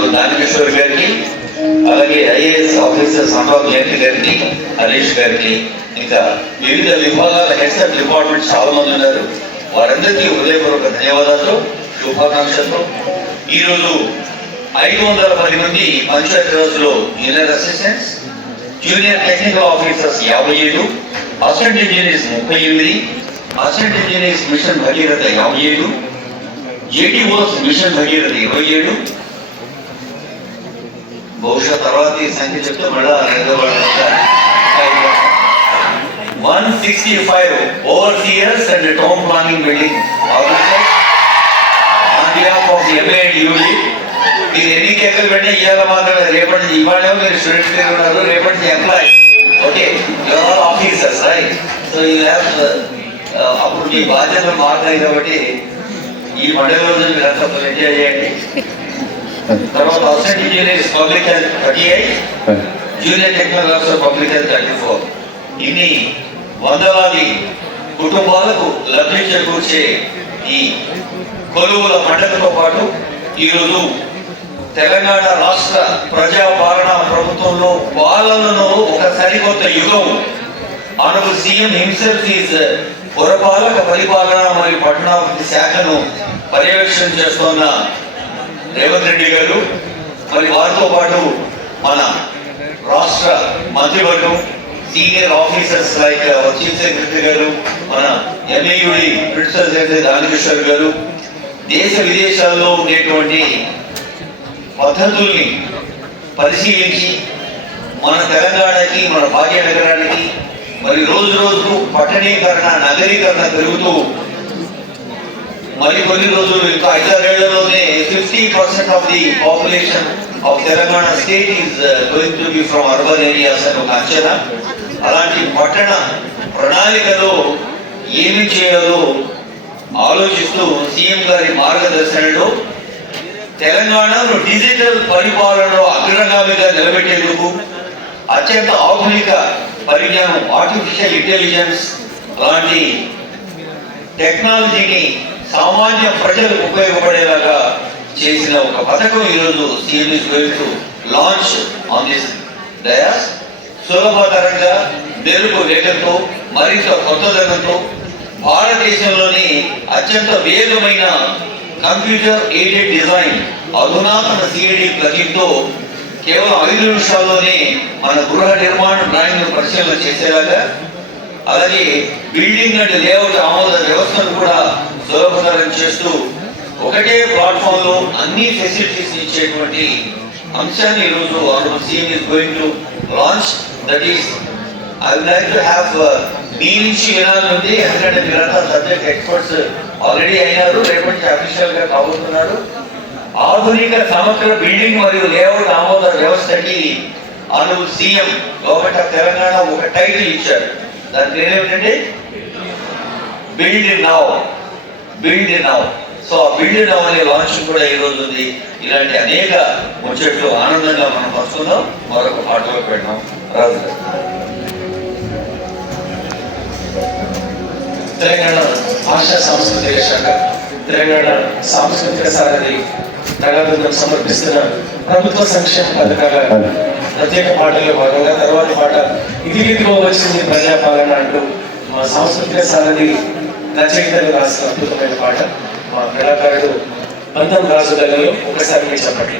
సోదరుడు దానకిషోర్ గారికి, అలాగే ఐఏఎస్ ఆఫీసర్ సంభావ్ జయంతి గారికి, హరీష్ గారికి, ఇంకా వివిధ విభాగాల హెడ్స్ ఆఫ్ డిపార్ట్మెంట్ చాలా మంది ఉన్నారు. వారందరికీ హృదయపూర్వక ధన్యవాదాలు, శుభాకాంక్షలు. ఈరోజు 510 మంది పంచాయతీరాజ్లో junior assistants, junior technical officers 57, assistant engineers 38, assistant engineers mission Bhagiratha 57, JTOs mission Bhagiratha 27. బహుశా తర్వాత ఈ సంఖ్య చెప్తే మళ్ళా 165 overseers and town planning building officers on behalf of MA and UD. మీరు ఎన్ని కేకలు పెట్టినా ఇవాళ మాత్రమే, రేపటి నుంచి ఇవాళ మీరు స్టూడెంట్స్ దగ్గర ఉన్నారు, రేపటి నుంచి employees. Okay, your all officers right. So you have అప్పుడు మీ బాధ్యతలు మారుతాయి కాబట్టి ఈ మండలి రోజు మీరు అంతా ఎంజాయ్ చేయండి. తర్వాత assistant engineers public health 38, junior technical officer public health 34. ఇన్ని వందలాది కుటుంబాలకు లబ్ధి చేకూర్చే ఈ కొలువుల మండలితో పాటు ఈరోజు తెలంగాణ రాష్ట్ర ప్రజాపాలన ప్రభుత్వంలో పాలనలో ఒక సరికొత్త యుగం. ఆనరబుల్ సీఎం హిమ్సెల్ఫ్ ఈజ్ పురపాలక పరిపాలన మరియు పట్టణాభివృద్ధి శాఖను పర్యవేక్షణ చేస్తున్న రేవంత్ రెడ్డి గారు, మరి వారితో పాటు మన రాష్ట్ర మంత్రివర్గం, senior officers like chief secretary గారు, మన ఎంఏయుడి ప్రిన్సిపల్ సెక్రటరీ దానకిషోర్ గారు, దేశ విదేశాల్లో ఉండేటువంటి పద్ధతుల్ని పరిశీలించి మన తెలంగాణకి, మన భాగ్యనగరానికి మరి రోజు రోజుకు పట్టణీకరణ, నగరీకరణ పెరుగుతూ మరి కొన్ని రోజులు ఇంకా 5-6 ఏళ్లలోనే 50% of the population of Telangana state is going to be from urban areas అని ఒక అంచనా. అలాంటి పట్టణ ప్రణాళికలో ఏమి చేయాలో ఆలోచిస్తూ సీఎం గారి మార్గదర్శనలో తెలంగాణను డిజిటల్ పరిపాలనలో అగ్రగామిగా నిలబెట్టేందుకు అత్యంత ఆధునిక పరిజ్ఞానం, ఆర్టిఫిషియల్ ఇంటెలిజెన్స్ లాంటి టెక్నాలజీని సామాన్య ప్రజలకు ఉపయోగపడేలాగా చేసిన ఒక పథకం ఈరోజు CM is going to launch on this dais. సులభతరంగా, మెరుగు వేగంతో, మరింత కొత్తదనంతో భారతదేశంలోని అత్యంత వేగమైన కంప్యూటర్ ఎయిడెడ్ డిజైన్ అధునాతన సిఐడి ప్లగిన్తో కేవలం 5 నిమిషాల్లోనే మన గృహ నిర్మాణ డ్రాయింగ్ పరిశీలన చేసేలాగా, అలాగే బిల్డింగ్ అండ్ లేఅవుట్ ఆమోద వ్యవస్థను కూడా సులభతరం చేస్తూ ఒకటే ప్లాట్ఫామ్ లో అన్ని ఫెసిలిటీస్ ఇచ్చేటువంటి అంశాన్ని ఈరోజు CM is going to launch. That is I would like to have మీ నుంచి వినాలి ఉంది. ఎందుకంటే మీరంతా సబ్జెక్ట్ ఎక్స్పర్ట్స్ ఆల్రెడీ అయినారు, రేపటి నుంచి అఫీషియల్ గా కాబోతున్నారు. ఆధునిక సమగ్ర బిల్డింగ్ మరియు లేఅవుట్ ఆమోద వ్యవస్థకి honourable CM government of Telangana ఒక టైటిల్ ఇచ్చారు. దాని పేరు ఏమిటంటే build now. Build now. So ఆ బిల్డ్ నౌ అనే లాంచ్ కూడా ఈ రోజు ఉంది. ఇలాంటి అనేక ముచ్చట్లు ఆనందంగా మనం వస్తున్నాం. మరొక పాటలో పెట్టాం. రాజు తెలంగాణ భాషా సాంస్కృతిక శాఖ, తెలంగాణ సాంస్కృతిక సారథి నగరం సమర్పిస్తున్న ప్రభుత్వ సంక్షేమ పథకాల ప్రత్యేక పాటల్లో భాగంగా తర్వాత పాట ఇదిగో వచ్చింది ప్రజాపాలన అంటూ మా సాంస్కృతిక సారథి రచయితలు రాసిన అద్భుతమైన పాట. మా కళాకారుడు బంధం రాజు గల్లలో ఒకసారి మీరు చెప్పండి.